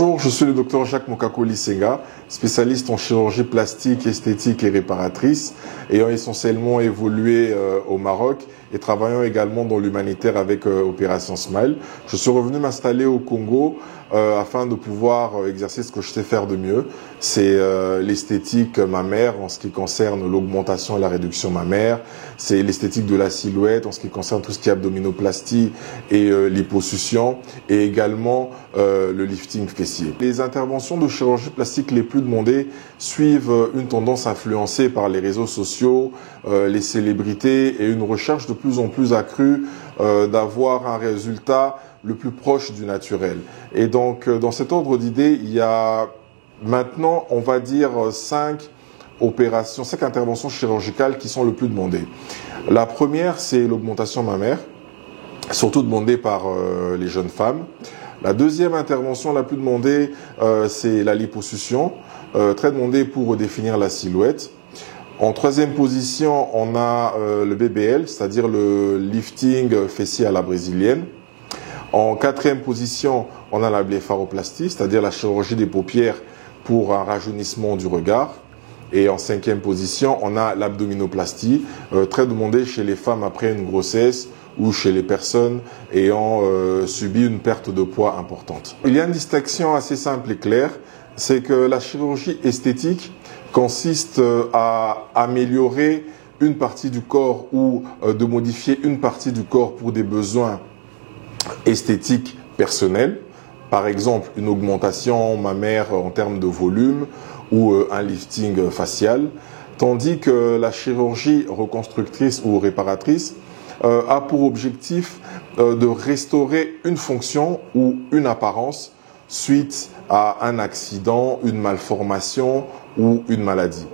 Bonjour, je suis le docteur Jacques Mokakoli Senga, spécialiste en chirurgie plastique, esthétique et réparatrice, ayant essentiellement évolué au Maroc et travaillant également dans l'humanitaire avec Opération Smile. Je suis revenu m'installer au Congo afin de pouvoir exercer ce que je sais faire de mieux. C'est l'esthétique mammaire en ce qui concerne l'augmentation et la réduction mammaire. C'est l'esthétique de la silhouette en ce qui concerne tout ce qui est abdominoplastie et liposuction, et également le lifting fessier. Les interventions de chirurgie plastique les plus demandées suivent une tendance influencée par les réseaux sociaux, les célébrités et une recherche de plus en plus accrue d'avoir un résultat le plus proche du naturel. Et donc, dans cet ordre d'idées, il y a maintenant, on va dire, 5 interventions chirurgicales qui sont le plus demandées. La première, c'est l'augmentation mammaire, surtout demandée par les jeunes femmes. La deuxième intervention la plus demandée, c'est la liposuction, très demandée pour redéfinir la silhouette. En troisième position, on a le BBL, c'est-à-dire le lifting fessier à la brésilienne. En quatrième position, on a la blépharoplastie, c'est-à-dire la chirurgie des paupières pour un rajeunissement du regard. Et en cinquième position, on a l'abdominoplastie, très demandée chez les femmes après une grossesse ou chez les personnes ayant subi une perte de poids importante. Il y a une distinction assez simple et claire, c'est que la chirurgie esthétique consiste à améliorer une partie du corps ou de modifier une partie du corps pour des besoins esthétiques personnels, par exemple une augmentation mammaire en termes de volume ou un lifting facial, tandis que la chirurgie reconstructrice ou réparatrice a pour objectif de restaurer une fonction ou une apparence suite à un accident, une malformation ou une maladie.